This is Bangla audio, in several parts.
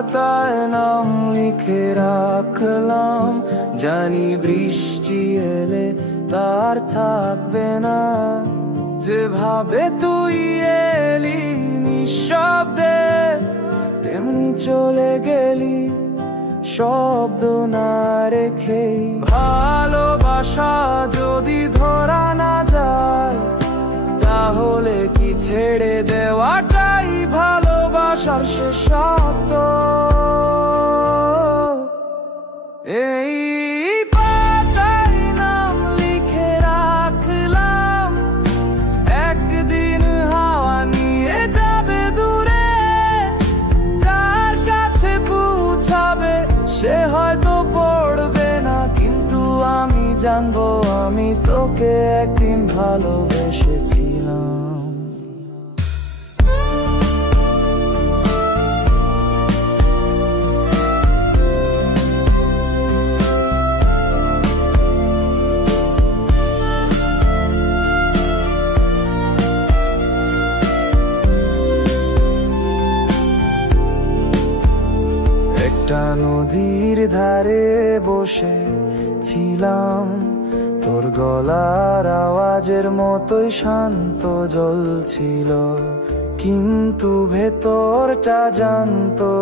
পাতায় নাম লিখে রাখলাম, জানি বৃষ্টি এলে তার থাকবে না। যেভাবে তুই এলি নিঃশব্দে, তেমনি চলে গেলি শব্দ না রেখেই। ভালোবাসা যদি ধরা না যায়, তাহলে কি ছেড়ে দেওয়াটাই ভালোবাসার শেষ শব্দ? এই পাতায় নাম লিখে রাখলাম, একদিন হাওয়া নিয়ে যাবে দূরে। যার কাছে পৌঁছাবে সে হয়তো পড়বে না, কিন্তু আমি জানবো আমি তোকে একদিন ভালোবেসেছিলাম। একটা নদীর ধারে বসে ছিলাম, তোর গলার আওয়াজের মতোই শান্ত জল ছিল, কিন্তু ভেতরটা জানতো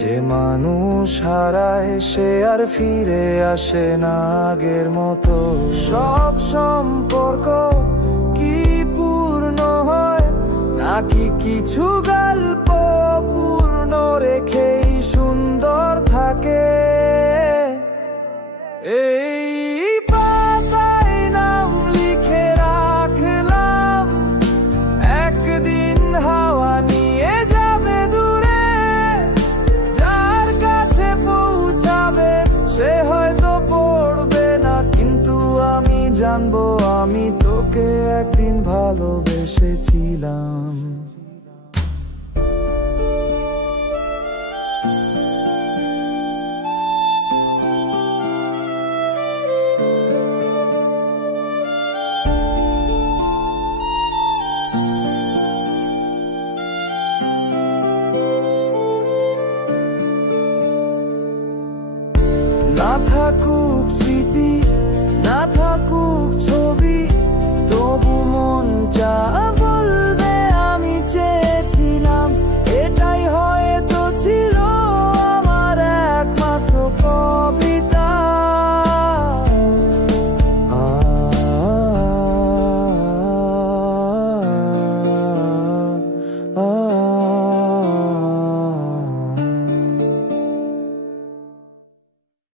যে মানুষ হারায় সে আর ফিরে আসে না আগের মতো। সব সম্পর্ক কি পূর্ণ হয়, নাকি কিছু গল্প পূর্ণ রেখেই সুন্দর থাকে? এই পাতায় নাম লিখে রাখলাম, একদিন হাওয়া নিয়ে যাবে দূরে। যার কাছে পৌঁছাবে সে হয়তো পড়বে না, কিন্তু আমি জানবো আমি তোকে একদিন ভালোবেসেছিলাম।